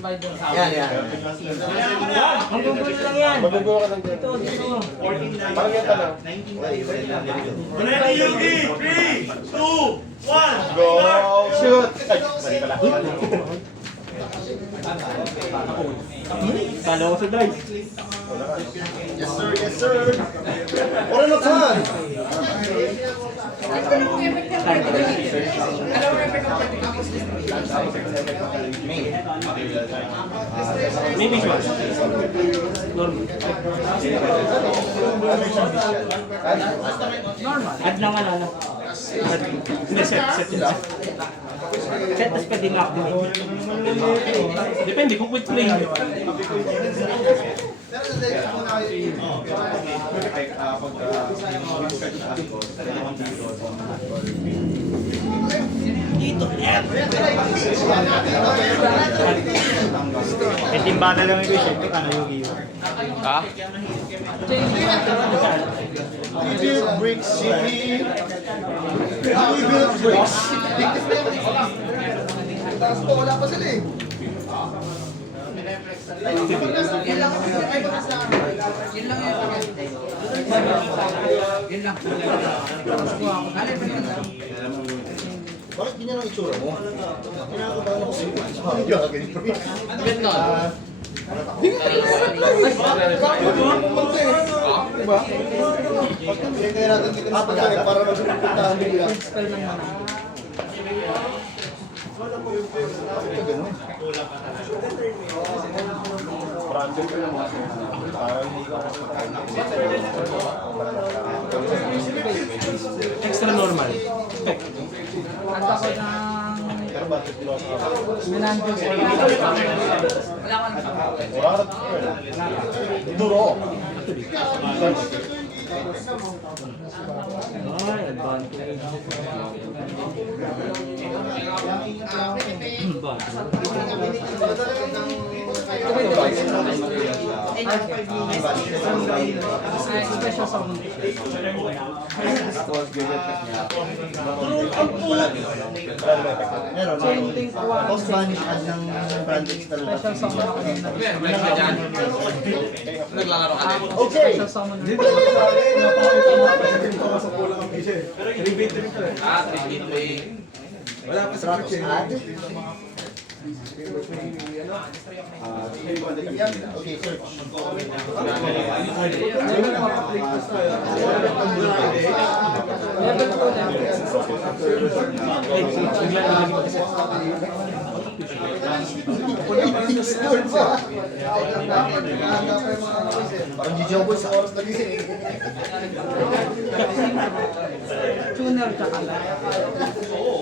divider. Yan, yan. Magugulo lang yan. Magugulo ka lang dyan. Ito, dito. Parang yan lang. Ready, Yuki! 3, 2, 1! Go! Shoot! Ay, mali pala. Kala ko sa dice. Yes sir, yes sir! Orangutan! Maybe siya. Normal. Add lang ano. Hindi, set. Set, tapos pwede na-activate. Depende kung quit play nyo. Dito, F! May timba na lang yung shit. Ano yung iyo? Ha? We build bricks, city. We build bricks. Tapos po, wala pa sila eh. Bakit ganyan ang itsura mo? Kinakabahan ako sa'yo. Ganda. Di nga diba? Kaya natin dito sa pagkain para magpuntahan nila. Ito ganun. Branded ko naman. Parang hindi ko Extra normal. Ang ako ng pero bakit nila Menanjo sa Duro. Ay, advantage. special song. Chanting one. Tapos Spanish ad ng branded talaga. Special song na ako din. Meron ka dyan. Naglalaro ka din. Okay. Special song na Ah, 3-3. Wala pa sa ad. Okay, search. level 2 na. Parang G-Jobo sa oras na gising. Tuner tsaka lang.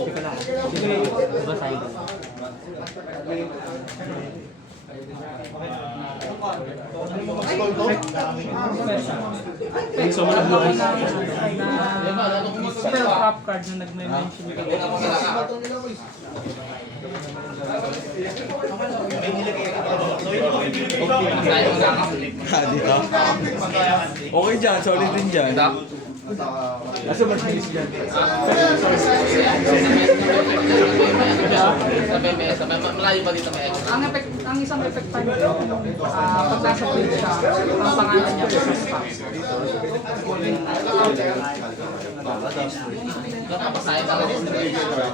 Teka lang. Sige, basahin ko. Special. So, mga blue eyes. Na spell trap card na nagme-mention ko. Dito? Okay dyan, solid din dyan. Nasa Mercedes dyan. Malayo pa dito may extra. Ang isang effect pa nito, pag nasa plate siya, ang pangalan niya sa spot. Napapasahin na lang.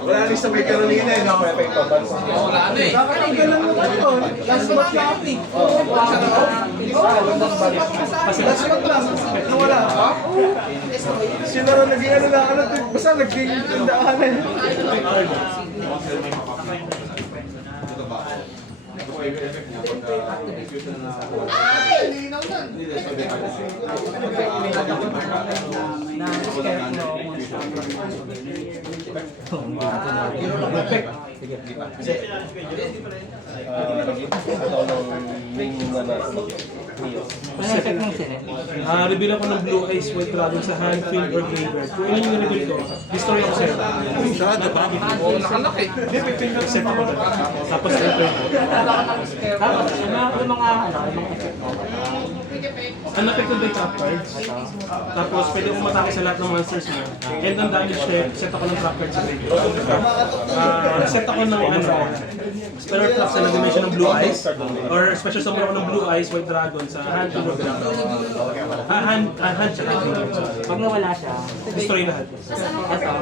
Wala rin sa may Carolina eh, no? Wala ano eh. Ang ganun mo kayo. Last month lang. Last month lang. Nawala. Sila na naging ano lang. Basta naging tandaan eh. Na scarecrow. Ano effect ng sinin? Reveal ako ng blue eyes, white dragon sa hand, field, or graveyard. Kung ano yung reveal ko, history ako sa'yo. Sarado ba? Oo, nakalaki. Set ako na. Tapos enter. Tapos, yung mga effect ko. unaffected by trap cards. Tapos pwede kong matake sa lahat ng monsters mo. And ang damage check, set ako ng trap cards sa graveyard. Set ako ng Speller Trap sa dimension ng Blue Eyes. Or special summon ako ng Blue Eyes, White Dragon sa hand to hand. Hand siya. Pag nawala siya, Destroy lahat. ito,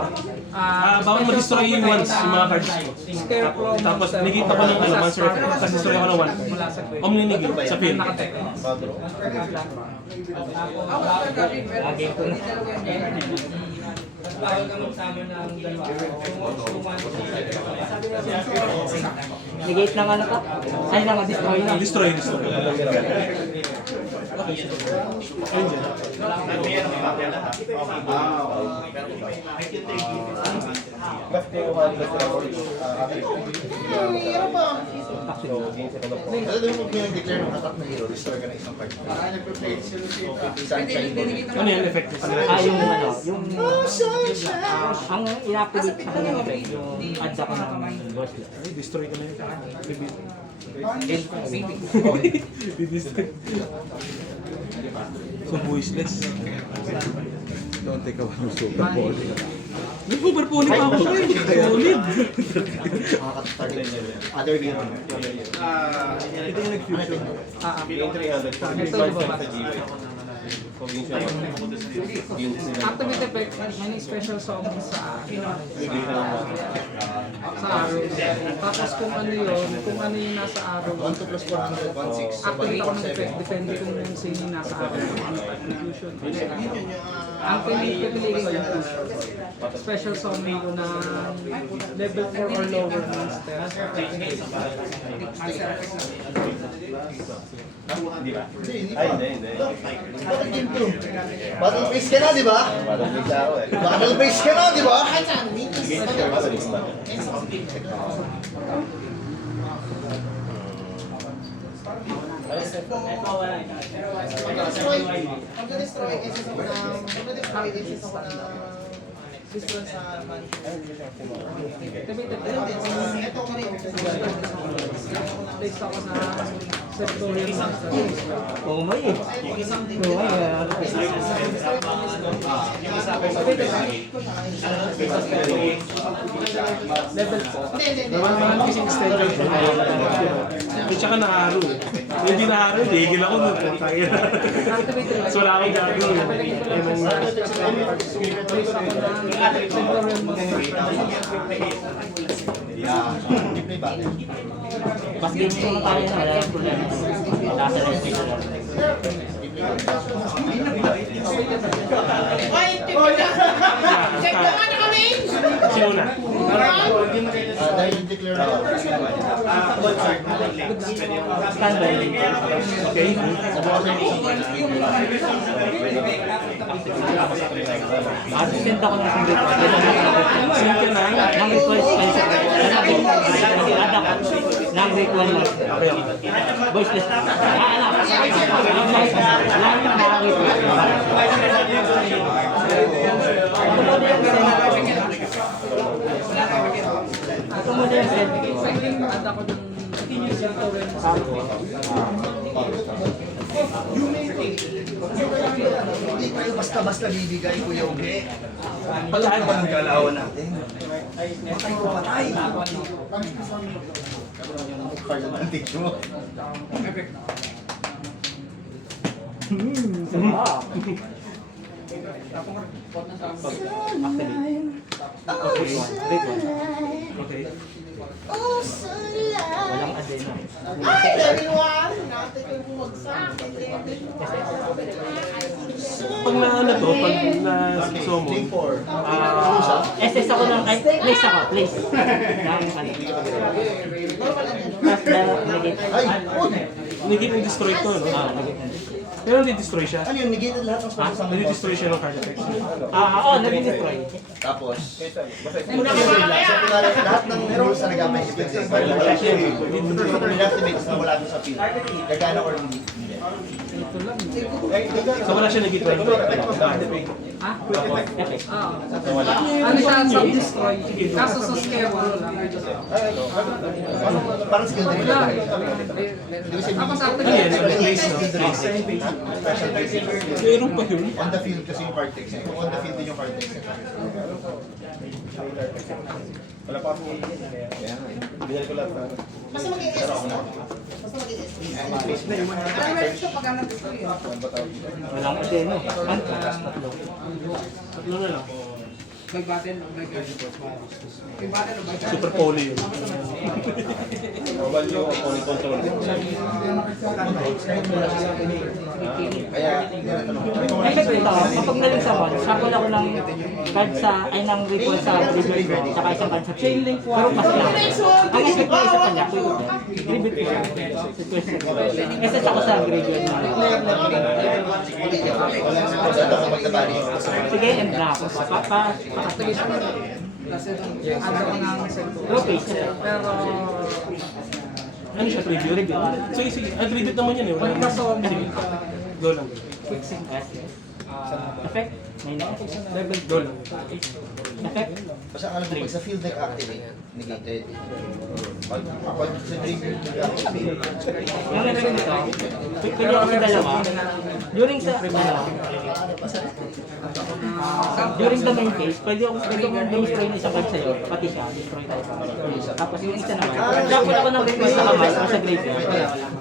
Bawal mag-destroy yung once yung mga cards ko. Scarecrow, Tapos negate ako ng monster effect. Tapos destroy ako ng one card. mula sa grave. Omni-negate sa field. Nakatek. Lagi ko na. Negate ng ano to? Ay, destroy na. Destroy. Alam mo kung nag-declare ng attack na hero, restore ka na isang card. Ano yan, effect? Yung ano, yung... ang ina-activate sa kanya effect, yung add ako ng boss. Ay, destroy ka na yun. Destroy. So voiceless. Don't take a one of super ball. May super pony pa ako. Solid. Other hero. Ito yung nag-fusion. Ito yung baba. Activate effect, may special summon sa arrow. Tapos kung ano yun, kung ano yung nasa arrow, 1 to plus 400, 1 6. activate ako ng effect, depende kung yung sino yung nasa arrow. Fusion. Ang pipiliin ko yung fusion. Special summon ko ng level 4 or lower monster. Battle face ka na, di ba? Battle face ka na, di ba? Mag-destroy kasi sa destroy sa ito ko rin. Place ako na sectorial monster. Oo, may eh. Oo, level 4. Naman kasi extender ko. At saka naharo. Hindi naharo, higil ako nun. Kaya. So wala akong gagawin. Place ako na sectorial monster. Mas game ko na tayo na wala yung problema. Nasa lang yung Sino na? Dahil declare na ako. standby. Okay. Assistant ako ng single point. Sino ka na? Nang request kayo sa add ako ng request. Voiceless. Lang yung mga request. Ito muna yung set ko. Add ako ng Hindi tayo basta-basta bibigay, Kuya Uge. Palaan pa ng kalawan natin. Patay ko patay. Card naman ang tigyo mo. Okay. walang adena. Ay, everyone! Natin yung bumagsak. Pag na ano to, pag na sumo, Game 4. SS ako ng, ay, place ako, place. Ng ano. Tapos negate. Ay, uy! negate and destroy to, no? Negate. Pero hindi-destroy siya. Ano yun? Negated lahat ng special summon. Hindi-destroy siya ng card effects. Nag-destroy. Tapos, lahat ng rules na nagamay effects. Inactivate na wala doon sa field. Gagana or hindi. So wala siya negate right? Ha? Effect. Ano siya, self-destroy. Kaso sa scarecrow lang. Parang skill din. Wala eh. Tapos after Ano yan? that, Place, no? Special case. Meron pa yun. On the field kasi yung card text. Kung on the field din yung card text. Wala pa ako. Kaya nga. Binal ko lahat na. Basta mag-i-SS na. Basta mag-i-SS. Ano meron siya pag ano gusto yun? Walang kasi ano. Tatlo na lang. May button o may guard? May button o may guard? Super poly yun. Mobile yung opponent control. Kaya, Ay, syempre ito, kapag naling sa one, sakol ako ng card sa, ay ng ritual sa reverse card, tsaka isang card sa chain link, pero pas lang. Ang effect na isa kanya, rebuild ko siya. Situation. Kasi ako sa graveyard na. Sige, and drop. Actually, siya kasi ano ko ng cellphone. Draw face. Pero, Ano siya, preview? Sige, sige. Tribute naman yan eh. Wala pag naman. naso mo, Sige. Go lang. quick sync. Effect. May na. Level, go lang. Effect. basta alam mo, pag sa field deck activate, negated. Pag sa tribute, negative. Yung effect nito, pwede ako sa dalawa. During sa, during the main case, pwede akong destroy na isang card sa'yo, pati siya, destroy tayo sa tapos yung isa naman, shuffle ako ng request sa kamay or sa graveyard.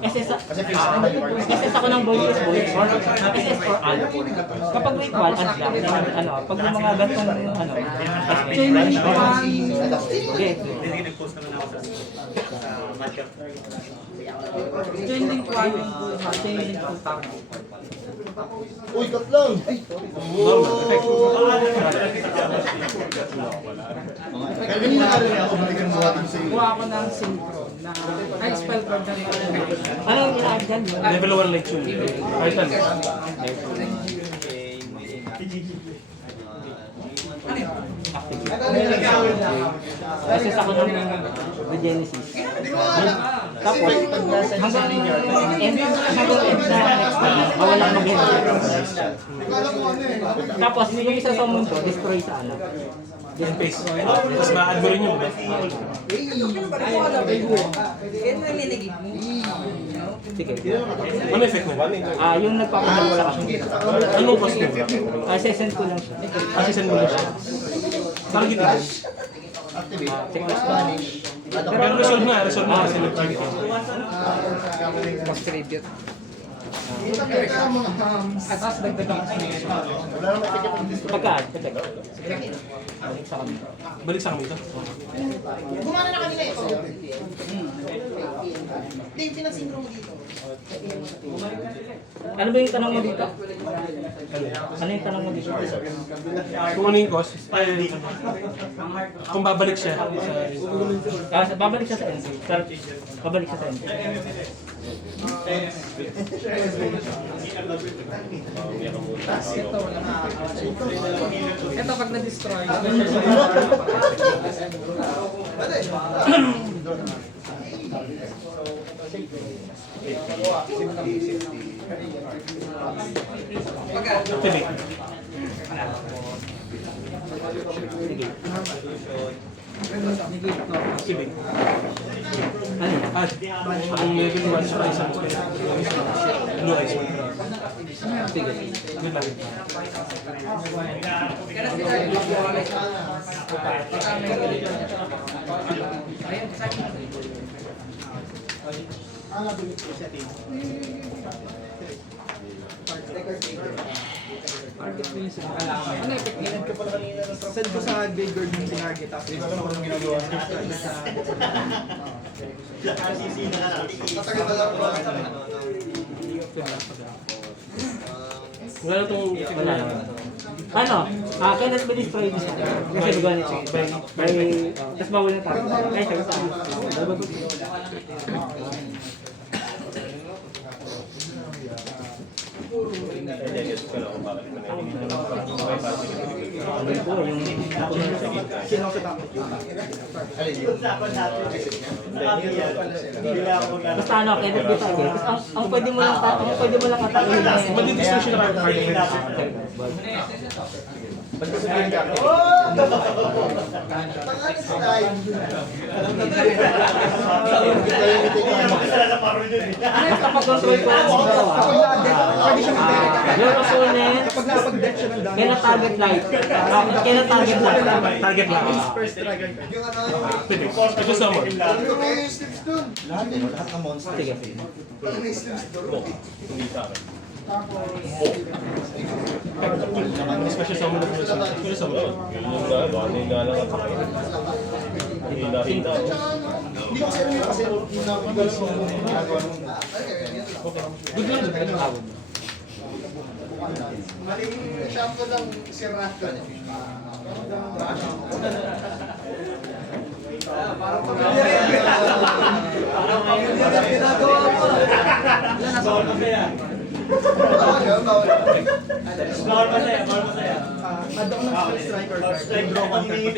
SS ako ng void is void or SS for all. Kapag ritual, unblock, ano, pag yung mga gantong, ano, Chain link one. okay. Chain link one yung full ha. Chain link two tap. Uy, cut lang! Ay! Normal. Effect. Kaya ganyan na rin ako, balikan mo natin sa iyo. Kuha ako ng synchro na ay spell card na Ano yung ina-add dyan? Level 1 like yun. Titan. SS ako ng The Genesis. Tapos, hanggang end sa next time, mawalang mag-Genesis. Tapos, yung isa sa mundo, destroy sa ano. Yung face. Tapos ma-add mo rin yun. Sige. Ano effect mo? Yung nagpapagawala ka. Anong cost mo? Sesend ko lang siya. Assistant mo lang siya. Target mo. Activate. Checklist. Vanish. Pero resolve na kasi nag-target mo. post tribute. At Tapos dagdagan. wala naman ipikip ang display. Pagka-add. Balik sa kami ito. Gumana na kanina ito. Hindi, yung pinag-synchro mo dito. Ano ba yung tanong mo dito? Ano yung tanong mo dito? Kung ano yung cost, ay, kung babalik siya sa Babalik siya sa end. Babalik siya sa end. Ito, wala na. Ito pag na-destroy. activate. Activate. Ano? Add. Ang level 1 sa isang Blue Eyes. Sige. Yun lang. Target mo yung sinakalaman. Ano effect nila? Send ko sa graveyard yung sinarget. Tapos Alam mo anong ginagawa. Tatagal na lang ako. Wala na itong Wala naman. Ano? Cannot be destroyed this time. Kasi lugar nito. Tapos bawal na tayo. Ay, sagot sa basta ano, cannot be tayo. Tapos ang pwede mo lang atakin na yun. Madi-destroy siya na card. Basta pag-control ko lang sa dalawa. Kapag na-death, pwede siya mag-direct. Yung opponent, Kapag napag-death siya ng damage. kailan target light. Kailan target light. Target lang. First strike. Pwede. Special summon. Lahat ng monster. Sige. Special summon na special summon. Hindi ko kasi alam yun kasi nabibigay mo yung ginagawa nung Good lang. maling shampoo lang si Rato. Parang pamilya rin. Parang pamilya rin ginagawa mo. Bawal masaya. Add on ng spell striker card. Draw one card.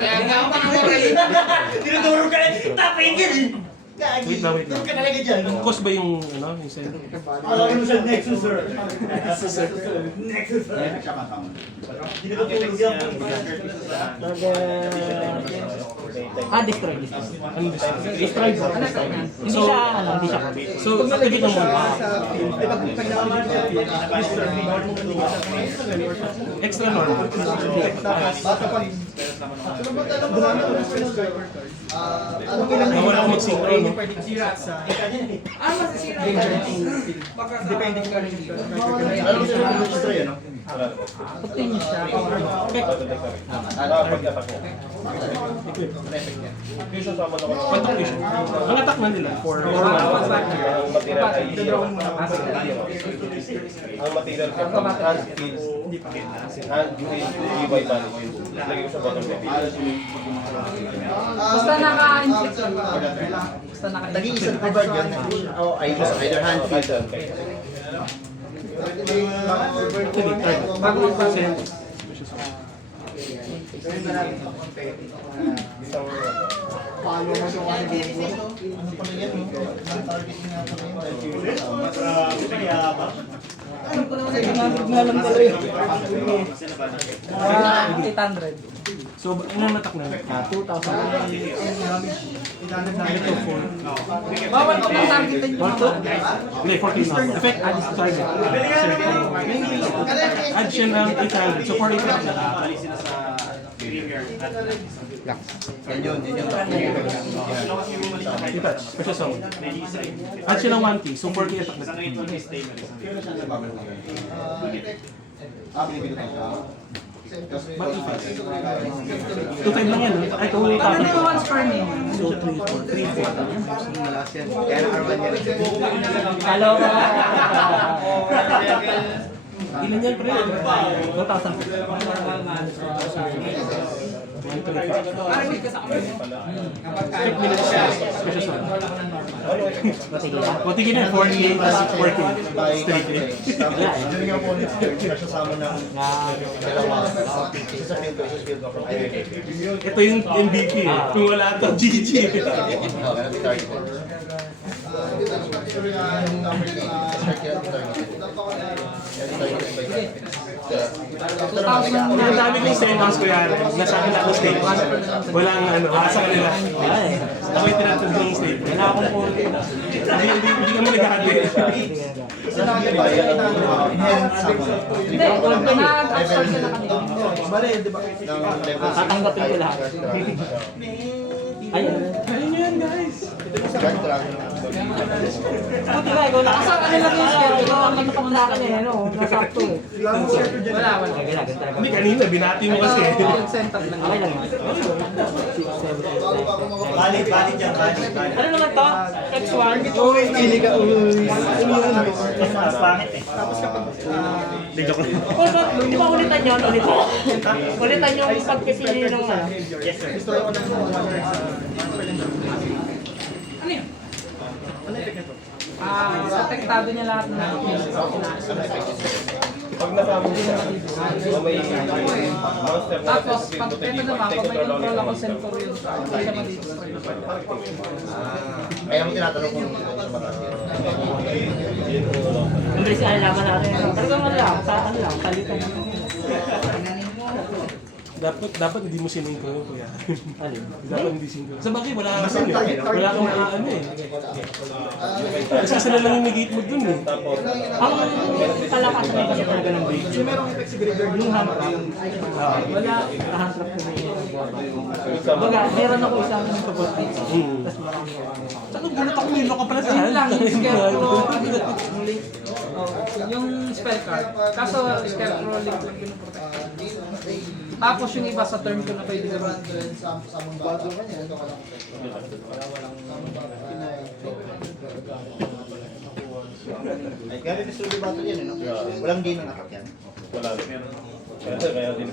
Kaya nga ako pang-oray. Tinuturo ka na. Tapigil eh. Wait lang. Doon ka talaga dyan. Cost ba yung ano, yung send? Alam mo siya, Nexus sir. Nexus sir. Tinutulog yan. Destroy. Ano this? Destroy mo. Hindi siya, hindi siya. So, activate mo muna. Extra normal. Wala akong mag-synchro, no? Ah, masisira ka. Baka sa... Depende kung ano yung Putin siya. Contact vision. Ang attack na nila for Ang material ka from hand skills, hand grade, DY value. Lagay ko sa bottom left. Basta naka-inflict lang. Basta naka-inflict. naging isang cover yun. Either hand feed. bago i-send. Follow mo siya kasi bubo. Ano pala yan? Ang targeting nga pala yun. Ano pa naman Ngalan pala yun. 800. So, ilan attack na? 2,000. Bawal ko pang targetin yung mga. Hindi, 14 na. Effect, add target. Add siya ng 800. So, for 800. Yan yun. I-touch. Special summon. Add siya ng 1K. So, 40 attack na. Two time lang yan. Ay, kung Ano tapos. yung once per minute? So, 3, 4. Malas yan. Kaya na-arman yan. Hello. Ilan yan, pre? 2,000. Parang ka sa kamay mo. Skip minutes siya. Special summon. Matigil lang. O, tigil na. 48 plus 14. Straight eh. Yun nga po, kasama ng dalawa. Isa field ko, isa field ko from either. Ito yung MVP eh. Kung wala ito, GG. Ang dami kong seconds ko yan. Nasa akin ako stage. Walang ano, sa kanila. Ako yung tinatod ng stage. Wala akong phone. Hindi kami naghahati. Hindi, nag-absorb ka na kanina. Tatanggapin ko lahat. Ayun. Ayun yan, guys. Buti ba, ikaw nakasama ka nila yung schedule. Ikaw ang matapang sa akin eh, ano? Nasakto eh. Wala. Kailangan talaga. Hindi kanina, binati mo kasi. Nag-send up lang. Okay lang yun. 6, 7, 8, 9. Balik yan, balik. Ano naman to? X1? Uy, pili ka, uy. Mas pangit eh. Di ba ulitan yun? Ulitan yung pagpipili ng ano? Yes sir. Ano yun? Protektado niya lahat ng Pag nasama mo siya, may monster na tapos, pag ito naman, pag may control ako Centurion, hindi siya ma-destroy na pala. Kaya mo tinatanong kung sa mata. Ang bilis nga nalaman natin. Talagang ano lang, sa ano lang, salitan. Dapat hindi mo siningko yun, kuya. Alin? Dapat hindi siningko. Sa bagay, wala kang Masang tayo, no? wala kang ano eh. Kasi isa na lang yung negate mo dun eh. Tapos, Ang kalakasan ko kasi talaga ng break. So merong effect siguro Yung hammer, wala kahantrap ko na yung baga, meron ako isang support dito. Tapos marami ako. Saka gulat ako, may loka pala sa Yun lang, yung hand. Scarecrow, ano lang, yung link. Oh, yung spell card. Kaso, Scarecrow link lang pinuprotect. Tapos yung iba sa turn ko na pwede gamitin. Ay, galing na studio battle yan, no? Walang game na attack yan. wala rin. Kaya din.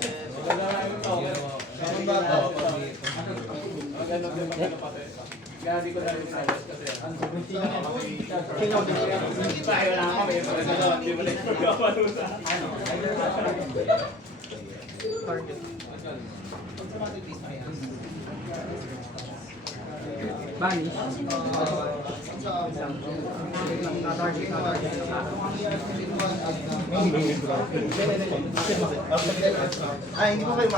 Banish. Ay, hindi ko kayo